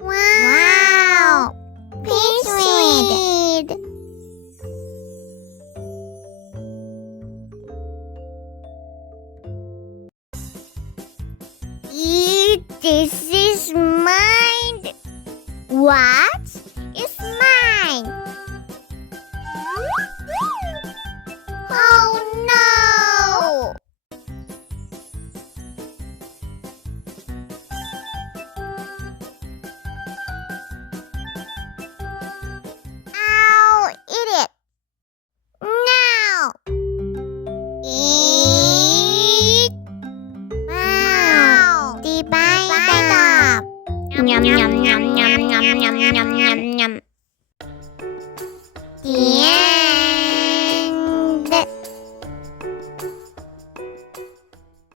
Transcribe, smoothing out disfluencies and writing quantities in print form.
Wow! Peachweed! This is mine. What? It's mine. Oh no! I'll eat it. Now. Eat. Wow. Divide up. Yum yum yum yum yum yum yum yum yum. The